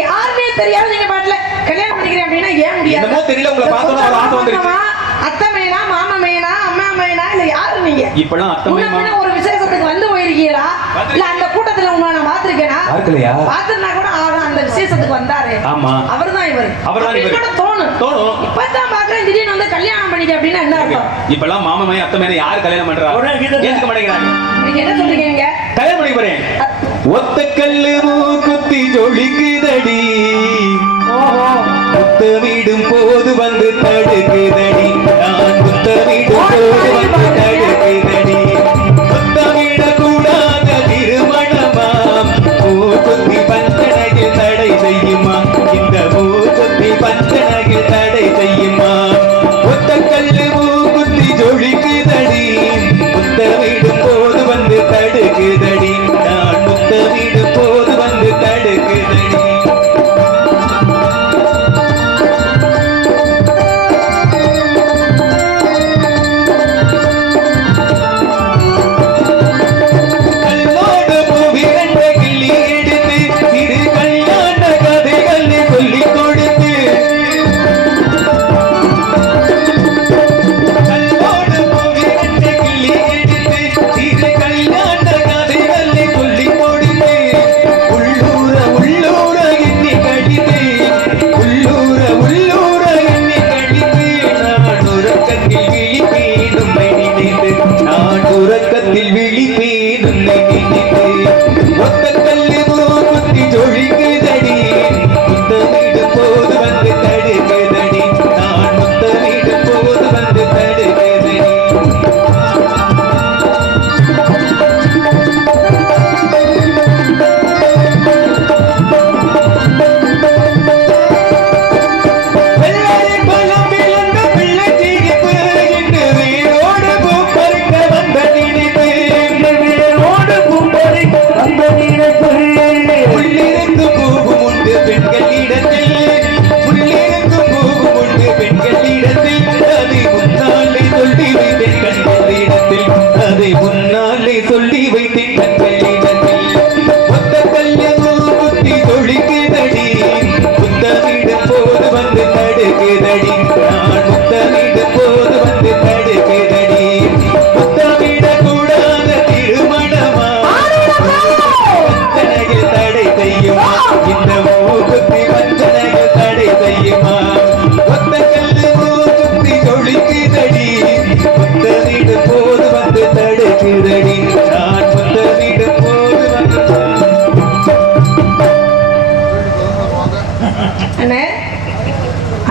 யாருமே தெரியாது நீங்க பாட்ல கல்யாணம் பண்ணிக்கிறேன் அப்படினா ஏன் முடியாது? என்னமோ தெரியல உங்களை பார்த்தோம்னா ஒரு ஆசை வந்துருச்சு. அத்தை மேனா மாமா மேனா அம்மா மேனா இல்ல யாரு நீங்க? இப்பலாம் அத்தை மேனா ஒரு விசேஷத்துக்கு வந்து போயிருக்கீங்களா? இல்ல அந்த கூட்டத்துல உங்களை நான் பாத்துர்க்கேனா? பார்க்கலையா? பாத்துனா கூட அந்த விசேஷத்துக்கு வந்தாரு. ஆமா. அவர்தான் இவர். இப்ப தோணும். இப்பதான் பாக்குறேன் திடீர்னு வந்து கல்யாணம் பண்ணிக்க அப்படினா என்ன அர்த்தம்? இப்பலாம் மாமா மேனா அத்தை மேனா யார் கல்யாணம் பண்றா? ஏத்துக்க மாட்டேங்கிறாங்க. நீங்க என்ன சொல்றீங்க? கல்யாணம் பண்ணி போறேன். ஒத்த கல்லு குத்தி ஜொலிக்குதடி முத்தமிடும் போது வந்து தடுக்குதடி நான் முத்தமிடும் போது வந்து தடுக்குதடி முத்தமிட கூடாத திருமணமாம் உறக்கத்தில் விழிப்பேன் உன்னை நினைத்து ஒத்த கல்லு குத்தி ஜொழிக்குதடி முத்தமிடும் போது வந்து தடுக்குதடி நான் முத்தமிடும் போது வந்து தடுக்குதடி சொல்லி வைத்தேன் கண்களிடத்தில் மொத்த கல்யாணோ புத்தி தொழிக்குதடி முத்தமிடும் போது வந்து தடுக்குதடி நான் முத்தமிடும் போது வந்து தடுக்குதடி முத்தமிட கூடாத திருமணமா வஞ்சனையில் தடை செய்யுமா இந்த மூக்குத்தி வஞ்சனையில் தடை செய்யுமா மொத்த கல்யாணோ புத்தி தொழிக்குதடி முத்தமிடும் போது வந்து தடுக்குதடி நான் முத்தமிடும் போது வந்து அண்ணே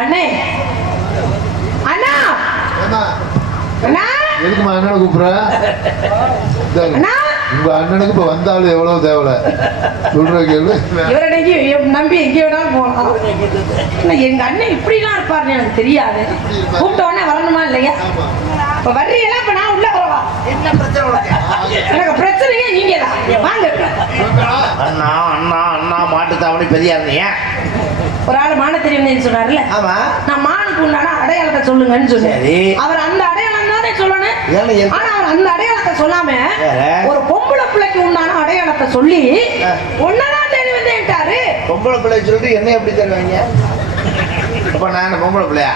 அண்ணே அண்ணா அண்ணா எதுக்குமா அண்ணனை கூப்பிடுற அண்ணா உங்க அண்ணனுக்கு இப்ப வந்தாலும் எவ்வளவு தேவை சொல்ற கேள்வி இவரடைக்கு நம்பி எங்கே வேணாலும் போகலாம் ஆனா, எங்க அண்ணன் இப்படிலாம் இருப்பாருன்னு எனக்கு தெரியாது கூப்பிட்ட உடனே வரணுமா இல்லையா இப்ப வர்றீங்களா இப்ப நான் உள்ள வரவா என்ன பிரச்சனை உனக்கு? எனக்கு பிரச்சனையே நீங்க தான் வாங்க அண்ணா அண்ணா அண்ணா மாட்டுத்தாவணி பெரியா இருந்தீங்க. ஒரு ஆள் மான தெரியும் சொன்னார்ல ஆமா நான் மானுக்கு உண்டான அடையாளத்தை சொல்லுங்கன்னு சொன்னேன் சரி. அவர் அந்த அடையாளம் தானே சொல்லணும் ஏன்னா என் ஆனா அவர் அந்த அடையாளத்தை சொல்லாம வேற? ஒரு பொம்பளை பிள்ளைக்கு உண்டான அடையாளத்தை சொல்லி ஒன்னதான் தேடி வந்தேன்ட்டாரு. பொம்பளை பிள்ளைய சொல்லிட்டு என்ன எப்படி தருவாங்க? அப்ப நான் என்ன பொம்பளை பிள்ளையா?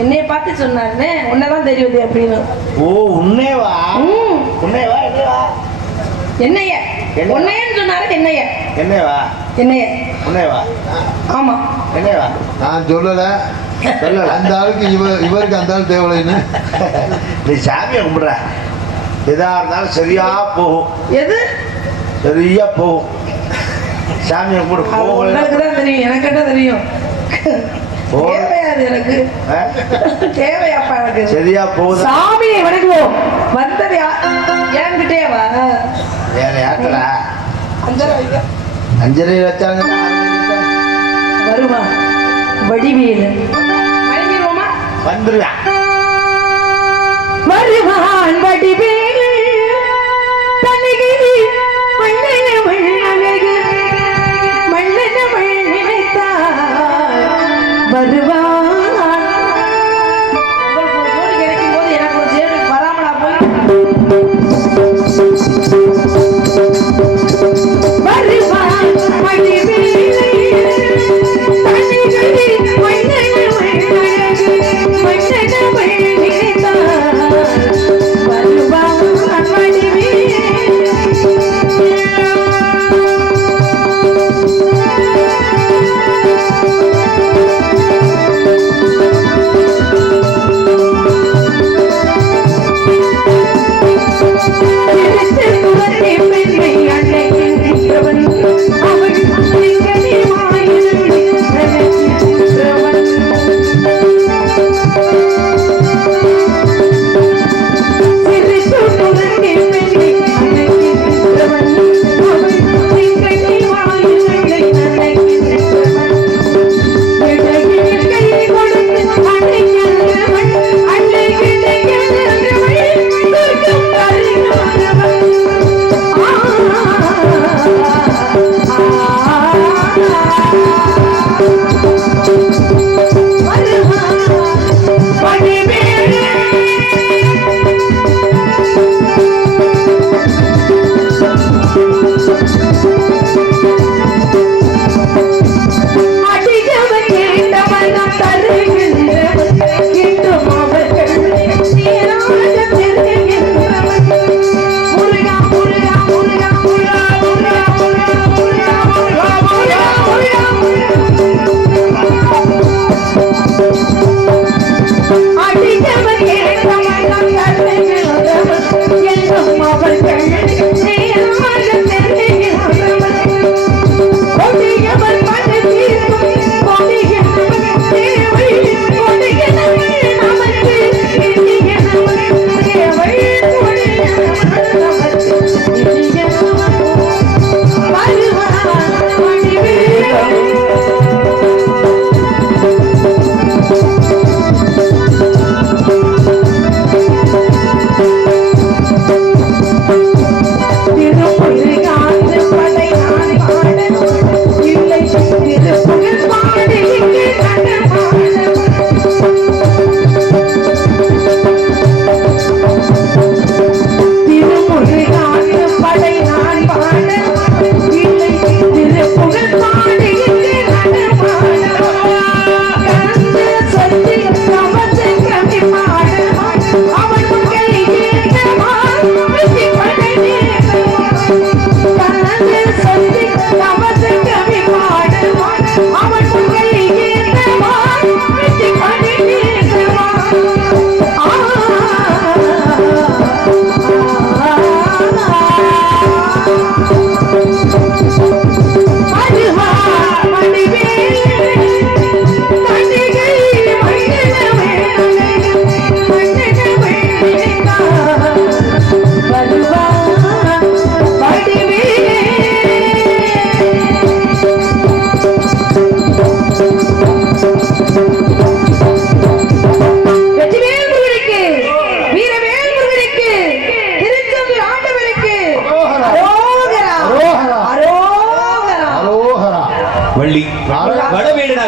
என்னைய பார்த்து சொன்னாருன்னு உன்னதான் தெரியுது அப்படின்னு. ஓ உன்னே வா ம். உன்னே வா என்னே வா என்னைய என்ன? உன்னையன்னு சொன்னாரு. என்னைய என்னே வா என்னைய உன்னே வா ஆமா என்னே வா நான் சொல்லல சொல்லல. அந்த ஆளுக்கு இவருக்கு அந்த ஆள் தேவையில்லைன்னு நீ சாமியை கும்பிடுற எதா இருந்தாலும் சரியா போகும். எது சரியா போகும். சாமியை கும்பிடு அது போகல. உங்களுக்கு தான் தெரியும் எனக்கு என்ன தெரியும் ஓ. தேவையாது எனக்கு ஆ? தேவையாப்பா எனக்கு சரியா போகுது. சாமியை வணங்குவோம் வந்தது என்கிட்டே வா வேற யாருடா அந்த அஞ்சரை வச்சாங்க வருவா வடிவேலு வணங்கிடுவோமா வந்துருவேன். வருவான் வடிவேலு தனகிரி மன்னன மண்ணழகு மன்னன மண் நினைத்தார் வருவான். உங்களுக்கு ஒரு ஜோடி கிடைக்கும் போது எனக்கு ஒரு ஜோடி வராமலா போய் வருவான் வடிவேலு தனகிரி மன்னன மண்ணழகு மன்னன மண் நினைத்தார் வருவான் வடிவேலு. ஆ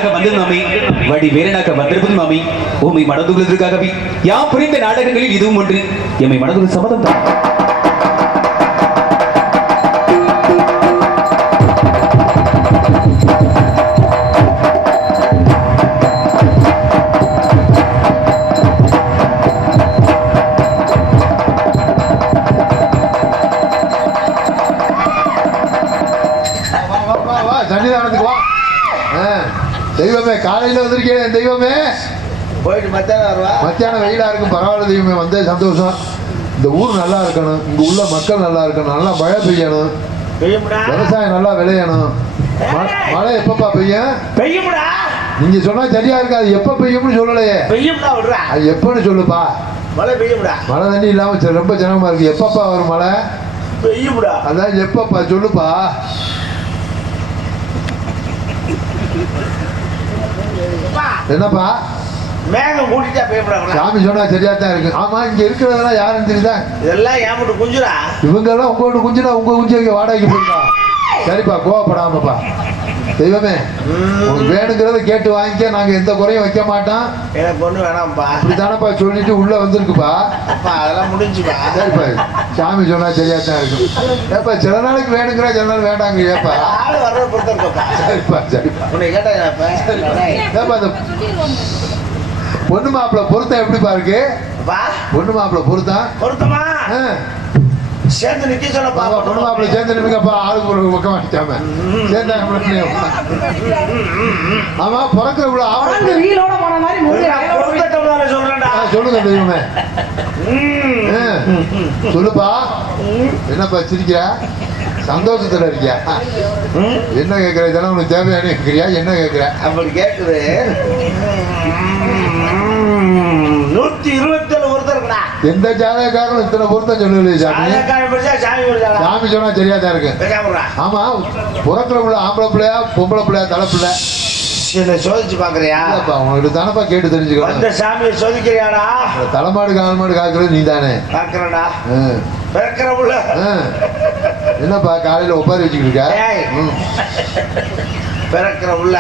வீரனாக வந்தது மாமி வடி வீரனாக வந்திருப்பது மாமி உம்மை மணந்துள்ளதற்காகவே யாம் புரிந்த நாடகங்களில் இதுவும் ஒன்று எம்மை மணந்துள்ள சம்மதம் தான் சன்னிதானத்துக்கு வா. தெய்வமே காலையில வந்திருக்கேன் தெய்வமே. போயிட்டு மத்தியானம் வருவா. மத்தியானம் வெயிலா இருக்கும் பரவாயில்ல தெய்வமே, வந்தே சந்தோஷம். இந்த ஊர் நல்லா இருக்கணும், இங்க உள்ள மக்கள் நல்லா இருக்கணும், நல்லா மழை பெய்யணும், விவசாயம் நல்லா விளையணும். மழை எப்பப்பா பெய்யும்? பெய்யும்டா. நீங்க சொன்னா சரியா இருக்காது. எப்ப பெய்யும்னு சொல்லலையே. பெய்யும்டா விடுறா. அது எப்பன்னு சொல்லுப்பா. மழை பெய்யும்டா. மழை தண்ணி இல்லாம ரொம்ப ஜனமா இருக்கு. எப்பப்பா வரும் மழை? பெய்யும்டா. அதான் எப்பப்பா சொல்லுப்பா. என்னப்பா மேகம் கூட்டிட்டா பெய்யும்டா. சாமி சொன்னா சரியா தான் இருக்கு. ஆமா இங்க இருக்கிறதெல்லாம் யாருன்னு தெரியுதா? இதெல்லாம் ஏன் மட்டும் குஞ்சுடா. இவங்க எல்லாம் உங்களோட குஞ்சுனா உங்க குஞ்சு வாடகைக்கு போயிருக்கா. சரிப்பா கோவப்படாமப்பா. தெய்வமே உங்களுக்கு வேணுங்கிறத கேட்டு வாங்கிக்க, நாங்க எந்த குறையும் வைக்க மாட்டோம். எனக்கு ஒண்ணு வேணாம்ப்பா. இப்படித்தானப்பா சொல்லிட்டு உள்ள வந்திருக்குப்பா. அதெல்லாம் முடிஞ்சுப்பா. சரிப்பா சாமி சொன்னா சரியா தான் இருக்கும். ஏப்பா சில நாளைக்கு வேணுங்கிற சில நாள் வேண்டாங்க. ஏப்பா ஆளு வர்றத பொறுத்த இருக்கப்பா. சரிப்பா சரிப்பா. உன்னை கேட்டா ஏப்பா அந்த பொண்ணு மாப்பிள்ள பொருத்தம் எப்படிப்பா இருக்கு? பொண்ணு மாப்பிள்ள பொருத்தம் பொருத்தமா சேர்ந்து நிக்க சொல்லப்பா. பொண்ணு மாப்பிள்ள சேர்ந்து நின்னுங்கப்பா. ஆளுக்கு ஒரு பக்கம் மாட்டாம சேர்ந்தாங்க. ஆமா பிறக்கிற ரீலோட போன மாதிரி சொல்றேன்டா. சொல்லுங்க தெய்வமே. சொல்லுப்பா. என்னப்பா சிரிக்கிற? சந்தோஷத்துல இருக்கியா? என்ன கேட்கிற? இதெல்லாம் உனக்கு தேவையான கேட்கிறியா? என்ன கேட்கிற? அப்படி கேக்குது. 127 பொருத்தம் இருக்குடா. எந்த ஜாதகக்காரனும் இத்தனை பொருத்தம் சொல்லலையே சாமி. சாமி சொன்னா சரியா தான் இருக்கு. ஆமா புறத்துல உள்ள ஆம்பளை பிள்ளையா பொம்பளை பிள்ளையா தலை பிள்ளை என்ன சோதிச்சு பாக்குறியா? உங்களுக்கு தானப்பா கேட்டு தெரிஞ்சுக்கணும். அந்த சாமியை சோதிக்கிறியாடா? தலைமாடு கால் மாடு காக்குறது நீ தானே. பாக்குறடா. பிறக்கிற உள்ள என்னப்பா காலையில ஒப்பாரி வச்சுக்கிட்டு இருக்க? பிறக்கிற உள்ள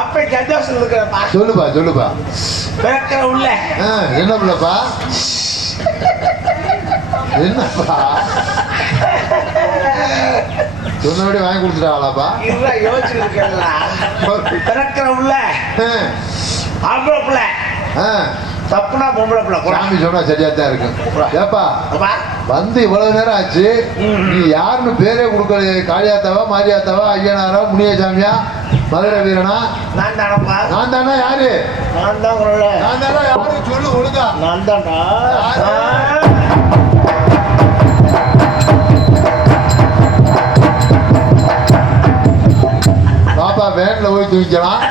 அப்ப சந்தோஷம் இருக்கிறப்பா. சொல்லுப்பா சொல்லுப்பா. பிறக்கிற உள்ள என்ன பிள்ளைப்பா? என்னப்பா சொன்னபடி வாங்கி கொடுத்துட்டாங்களாப்பா? யோசிச்சுட்டு இருக்கா. பிறக்கிற உள்ள ஆம்பளை பிள்ளை தப்புனா பொம்பளை பிள்ளை. சாமி சொன்னா சரியா தான் இருக்கு. ஏப்பா வந்து இவ்வளவு நேரம் ஆச்சு, நீ யாருன்னு பேரே கொடுக்கல. காளியாத்தாவா மாரியாத்தாவா ஐயனாரா முனியசாமியா மதுரை வீரனா? நான் தானப்பா. நான் தானா? யாரு? நான் தான். நான் தானா? யாரு சொல்லு ஒழுங்கா. நான் தான்டா. பாப்பா வேன்ல போய் தூங்கிக்கலாம்.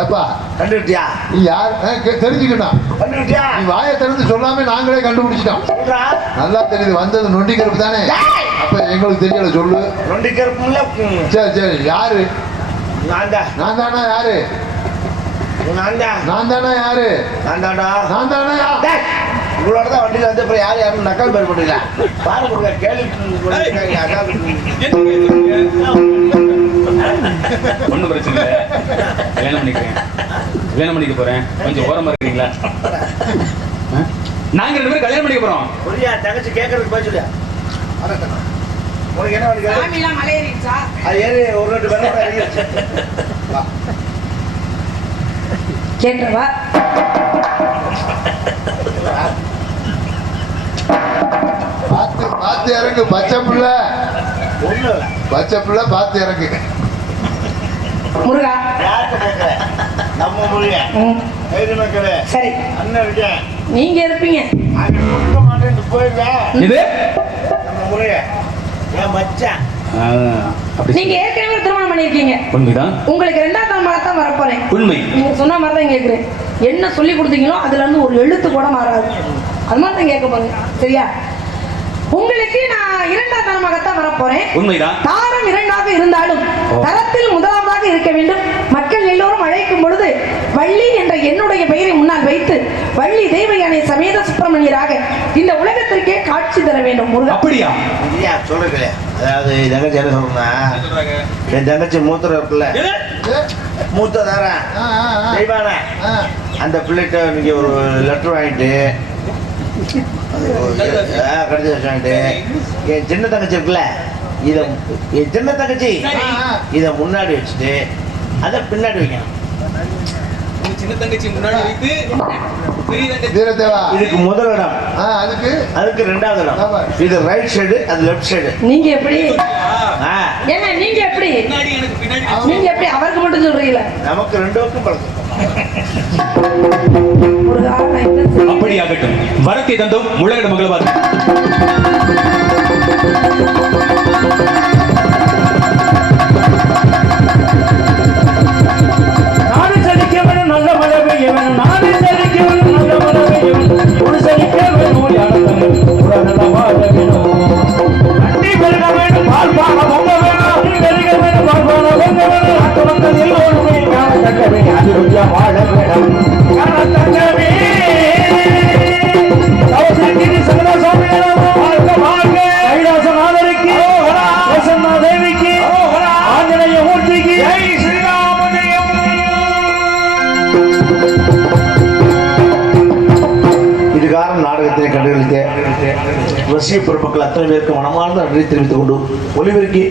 ஏப்பா கண்டுபிட்டியா? நீ யார் தெரிஞ்சுக்கணும். கண்டுபிட்டியா? நீ வாயை திறந்து சொல்லாம நாங்களே கண்டுபிடிச்சிட்டோம். நல்லா தெரியுது. வந்தது நொண்டி கருப்பு தானே? அப்ப எங்களுக்கு தெரியல சொல்லு. நொண்டி கருப்பு. சரி சரி யாரு? நான் தான். நான் தானா? யாரு? நான் தான். நான் தானா? யாரு? நான் தான்டா. நான் தானா? உங்களோட தான் வண்டியில் வந்து அப்புறம் யார் யாரும் நக்கல் பேர் பண்ணிடல. பாரு கொடுங்க கேள்வி ஒன்றும் பிரச்சனை இல்லை. கல்யாணம் பண்ணிக்கிறேன். கல்யாணம் பண்ணிக்க போறேன். கொஞ்சம் ஓரமா இருக்கீங்களா? நாங்க 2 பேரும் கல்யாணம் பண்ணிக்க போறோம். புரியா? தங்கச்சி கேட்கறதுக்கு போய் சொல்லியா? உனக்கு என்ன பண்ணிக்க? அது ஏறி 1-2 பேரும் கேட்டவா பார்த்து பார்த்து இறங்கு. பச்சை பிள்ளை பச்சை பிள்ளை பார்த்து இறங்கு. முருகா நம்ம முருகன் சரி அண்ணன் இருக்கேன். நீங்க இருப்பீங்க. மாட்டேன் போயிருவேன். இது நம்ம முருகன் என் மச்சான். நீங்க ஏற்கனவே திருமணம் பண்ணிருக்கீங்க. உண்மைதான். உங்களுக்கு 2ஆம் தலைமுறை தான் வரப்போறேன். உண்மை. நீங்க சொன்ன மாதிரி தான் கேட்கிறேன். என்ன சொல்லி கொடுத்தீங்களோ அதுல இருந்து ஒரு எழுத்து கூட மாறாது. அது மாதிரி தான் கேட்க போறேன். சரியா? உங்களுக்கு நான் 2ஆம் தலைமுறைத்தான் வரப்போறேன். உண்மைதான். தாரம் 2ஆக இருந்தாலும் தரத்தில் முதலாவதாக இருக்க வேண்டும். மக்கள் எல்லோரும் அழைக்கும் பொழுது வள்ளி என்ற என்னுடைய பெயரை முன்னால் வைத்து வள்ளி தெய்வயானை சமேத சுப்பிரமணியராக இந்த உலகத்திற்கே காட்சி தர வேண்டும் முருகா. அப்படியா? இல்லையா சொல்றீங்களே, அதாவது தங்கச்சி என்ன சொல்றா, என் தங்கச்சி மூத்தர் இருக்குல்ல, மூத்த தாரன் தெய்வான அந்த பிள்ளைகிட்ட நீங்க ஒரு லெட்டர் வாங்கிட்டு கடிதம் வாங்கிட்டு என் சின்ன தங்கச்சி இருக்குல்ல, என் சின்ன தங்கச்சி இத முன்னாடி வச்சுட்டு அதை பின்னாடி வைக்கணும். சின்ன தங்கச்சி முன்னாடி வைத்து வீரதேவா இதுக்கு முதல் இடம், அதுக்கு ரெண்டாவது இடம். இது ரைட் சைடு, அது லெஃப்ட் சைடு. நீங்க எப்படி என்ன, நீங்க எப்படி நீங்க எப்படி அவருக்கு மட்டும் சொல்றீங்களா? நமக்கு ரெண்டு பக்கம் பழக்கம். முருகா, நான் என்ன செய்ய? அப்படியாகட்டும். வரத்தை தந்தோம் முழகட மங்களவார். நாடு செழிக்க வேணும், நல்ல மழை பெய்ய வேணும். நாடு செழிக்க வேணும், நல்ல மழை பெய்ய வேணும். ஊர் செழிக்க வேணும், நல்ல வாழ வேணும். அண்டி பெருக வேணும், பால் பாக பொங்க வேணும். அண்டி பெருக வேணும், பால் பாக பொங்க வேணும். நாட்டு மக்கள் எல்லோருமே காணத்தக்கவே அபிவிருத்தியா வாழ வேணும். காணத்தக்கவே தவசகிரி சகல சுவாமிகளும் வாழ்க வாழ்க. கைலாசநாதருக்கு, பிரசன்னா தேவிக்கு, ஆஞ்சநேய மூர்த்திக்கு, ஜெய் ஸ்ரீராமஜெயம். இதுகாரம் நாடகத்தை கண்டுகளித்த ரசிக பெருமக்கள் அத்தனை பேருக்கு மனமார்ந்த நன்றி தெரிவித்துக் கொண்டு ஒலிபெருக்கி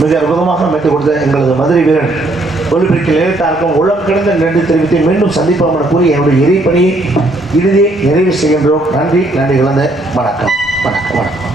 மிக அற்புதமாக அமைத்துக் கொடுத்த எங்களது மதுரை வீரன் ஒலிபெருக்கில் நேரத்தாருக்கும் உளம் கிடந்த நன்றி தெரிவித்து மீண்டும் சந்திப்போம் என கூறி என்னுடைய இறைப்பணியை இறுதியை நிறைவு செய்கின்றோம். நன்றி கலந்த வணக்கம் வணக்கம் வணக்கம்.